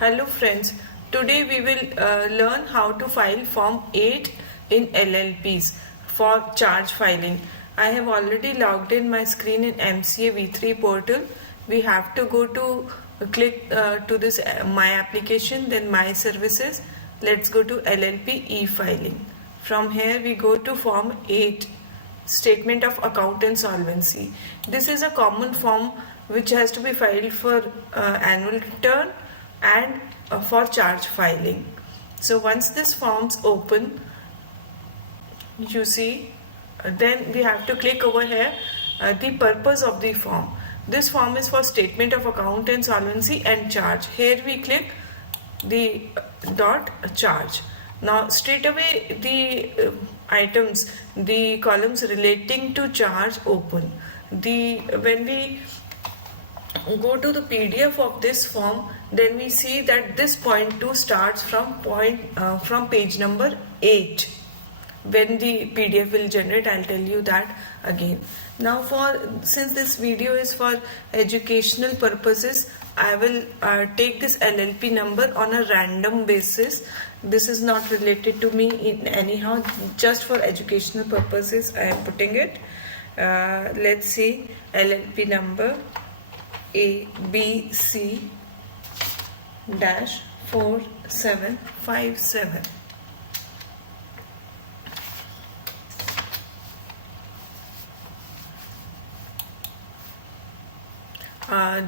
Hello friends, today we will learn how to file Form 8 in LLPs for charge filing. I have already logged in my screen in MCA V3 portal. We have to go to click to this My Application, then My Services. Let's go to LLPE Filing. From here we go to Form 8, Statement of Account and Solvency. This is a common form which has to be filed for annual return and for charge filing. So once this forms open, you see, then we have to click over here the purpose of the form. This form is for statement of account and solvency and charge. Here we click the dot charge. Now straight away the items, the columns relating to charge open. When we go to the PDF of this form, then we see that this point 2 starts from page number 8. When the PDF will generate, I'll tell you that again. Now since this video is for educational purposes, I will take this LLP number on a random basis. This is not related to me in anyhow, just for educational purposes I am putting it. Let's see, LLP number ABC - 4757.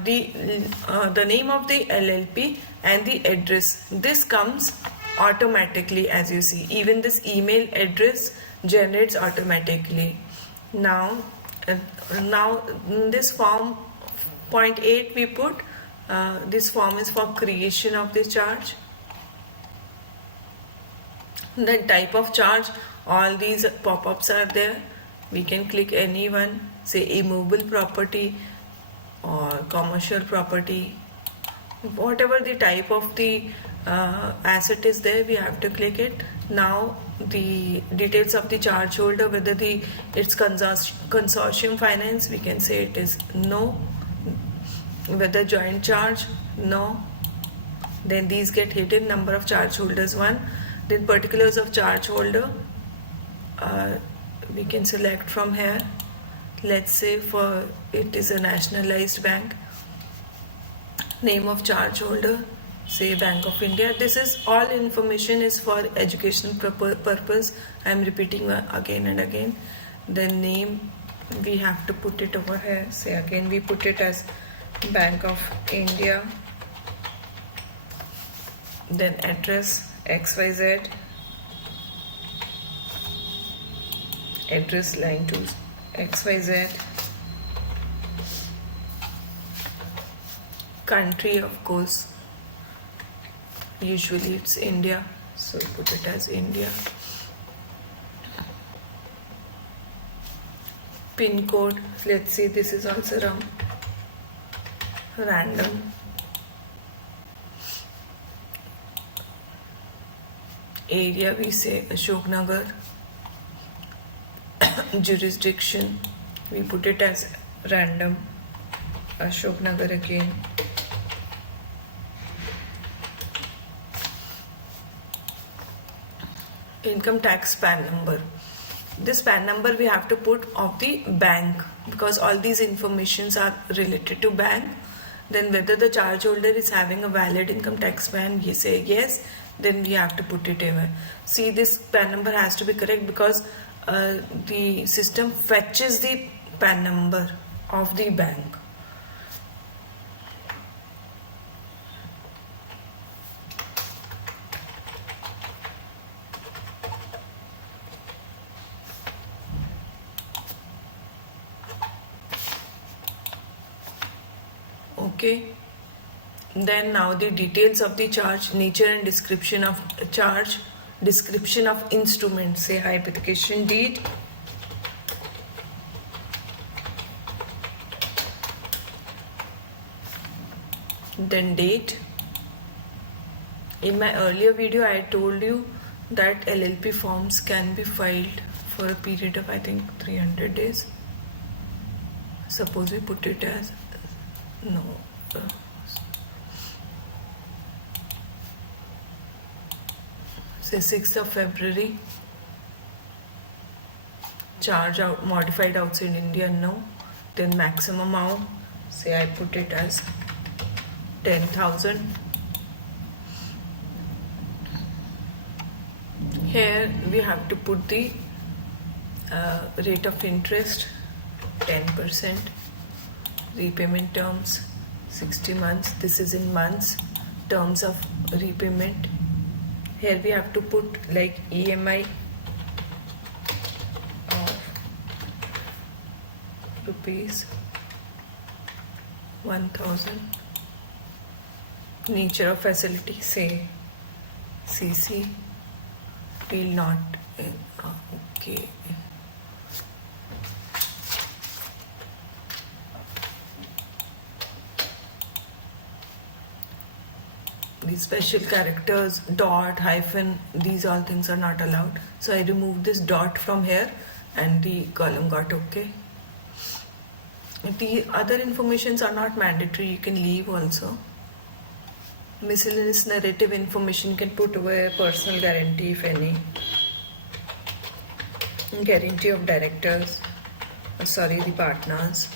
The name of the LLP and the address, this comes automatically, as you see. Even this email address generates automatically. Now in this form point 8 we put this form is for creation of the charge. The type of charge, all these pop-ups are there. We can click any one, say immovable property or commercial property, whatever the type of the asset is there, we have to click it. Now the details of the charge holder, whether it's consortium finance, we can say it is no. Whether joint charge, no. Then these get hidden, number of charge holders 1. Then particulars of charge holder, we can select from here. Let's say for it is a nationalized bank. Name of charge holder, say Bank of India. This is all information is for educational purpose. I am repeating again and again. Then name, we have to put it over here. Say again, we put it as Bank of India. Then address XYZ. Address line to XYZ. Country, of course, usually it's India, so put it as India. Pin code, let's say this is also random. Area, we say Ashok Nagar. Jurisdiction, we put it as random, Ashok Nagar again. Income tax PAN number. This PAN number we have to put of the bank, because all these informations are related to bank. Then whether the charge holder is having a valid income tax PAN, we say yes, then we have to put it here. See, this PAN number has to be correct because the system fetches the PAN number of the bank. Okay. Then now the details of the charge, nature and description of charge, description of instrument, say hypothecation deed. Then date. In my earlier video I told you that LLP forms can be filed for a period of I think 300 days. Suppose we put it as no. say 6th of February. Charge out modified outside India, no. Then maximum amount, say I put it as 10,000. Here we have to put the rate of interest 10%, repayment terms 60 months. This is in months. Terms of repayment, here we have to put like EMI of rupees 1,000. Nature of facility, say CC, will not okay. These special characters, dot, hyphen, these all things are not allowed. So I removed this dot from here and the column got okay. The other informations are not mandatory, you can leave also. Miscellaneous narrative information you can put away, personal guarantee if any. Guarantee of directors, the partners.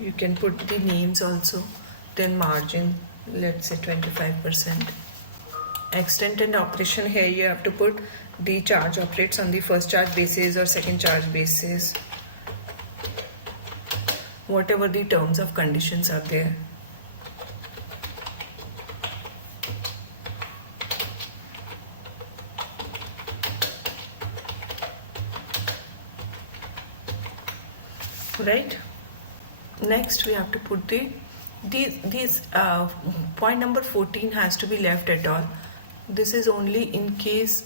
You can put the names also. Then margin, let's say 25%. Extent and operation, here you have to put the charge operates on the first charge basis or second charge basis. Whatever the terms of conditions are there. Right? Next we have to put these point number 14 has to be left at all. This is only in case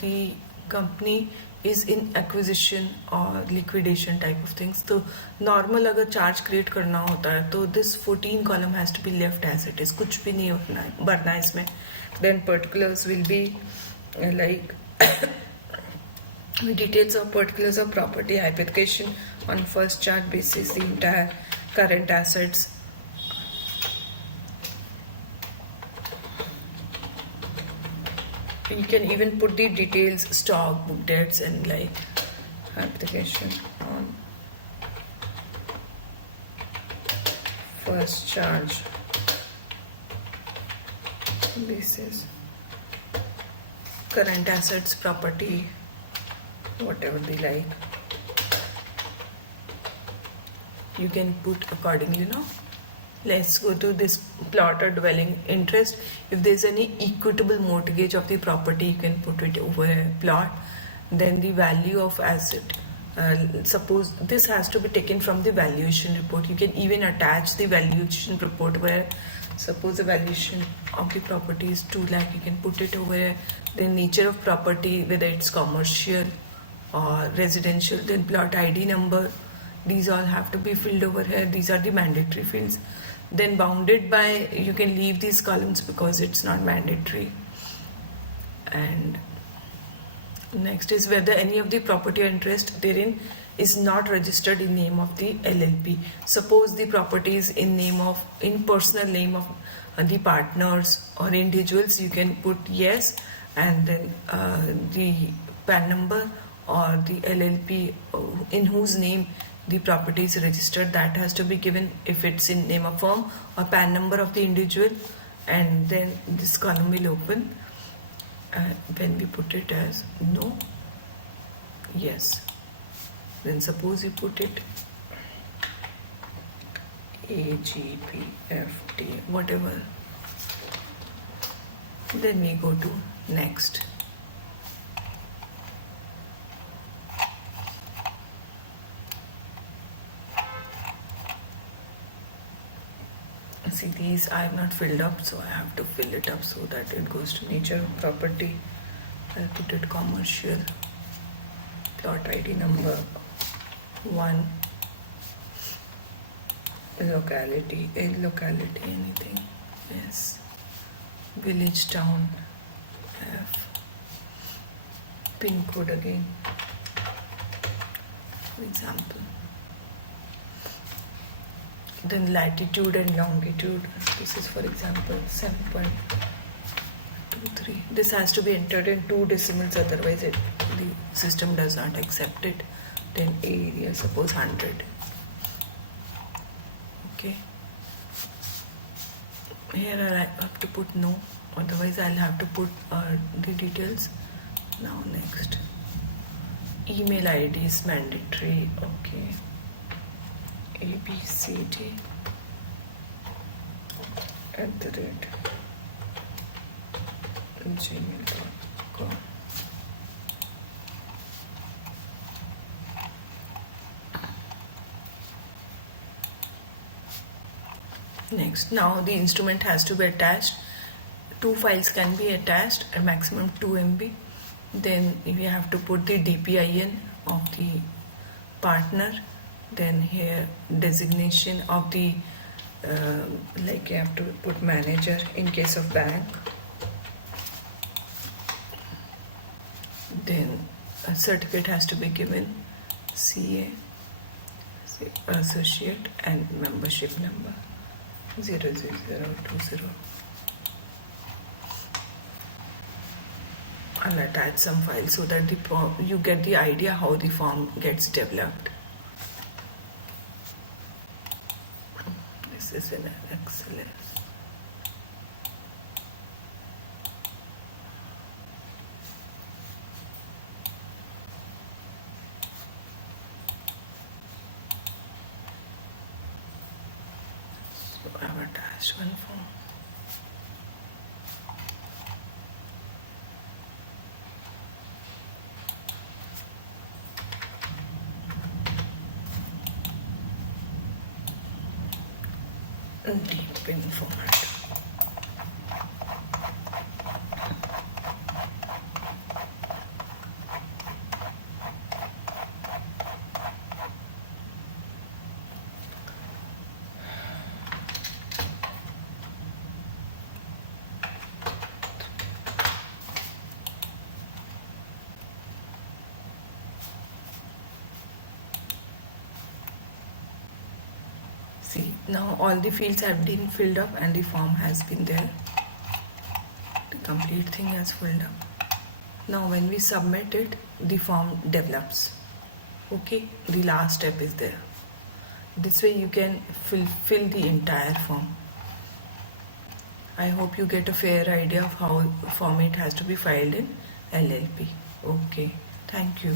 the company is in acquisition or liquidation type of things. So normal अगर charge create करना होता है तो this 14 column has to be left as it is. कुछ भी नहीं भरना है इसमें. Then particulars will be like details of particulars of property, hypothecation on first charge basis, the entire current assets. You can even put the details, stock, book debts, and like application on first charge basis, current assets, property, whatever they like. You can put accordingly, no? Let's go to this plot or dwelling interest. If there's any equitable mortgage of the property, you can put it over a plot. Then the value of asset. Suppose this has to be taken from the valuation report. You can even attach the valuation report where suppose the valuation of the property is 2 lakh, you can put it over the nature of property, whether it's commercial or residential, then plot ID number. These all have to be filled over here. These are the mandatory fields. Then bounded by, you can leave these columns because it's not mandatory. And next is whether any of the property or interest therein is not registered in name of the LLP. Suppose the property is in personal name of the partners or individuals, you can put yes, and then the PAN number or the LLP in whose name the property is registered, that has to be given if it's in name of firm, or PAN number of the individual, and then this column will open when we put it as no, yes. Then suppose you put it AGPFT, whatever. Then we go to next. See, these I have not filled up, so I have to fill it up so that it goes to nature of property. I'll put it commercial, plot ID number 1, locality, locality, anything, yes, village, town, F, pin code again, for example. Then latitude and longitude. This is for example 7.23. This has to be entered in 2 decimals, otherwise the system does not accept it. Then area, suppose 100. Okay. Here I have to put no, otherwise I'll have to put the details. Now next. Email ID is mandatory. Okay. ABCD @gmail.com. Next, now the instrument has to be attached. 2 files can be attached, a maximum 2 MB. Then we have to put the DPIN of the partner. Then here designation of the like you have to put manager in case of bank. Then a certificate has to be given, CA, associate, and membership number 00020. I'll attach some files so that you get the idea how the form gets developed. This is in excellent. So I've attached one form. Deep pin format. See, now all the fields have been filled up and the form has been there. The complete thing has filled up. Now when we submit it, the form develops. Okay, the last step is there. This way you can fill the entire form. I hope you get a fair idea of how format has to be filed in LLP. Okay, thank you.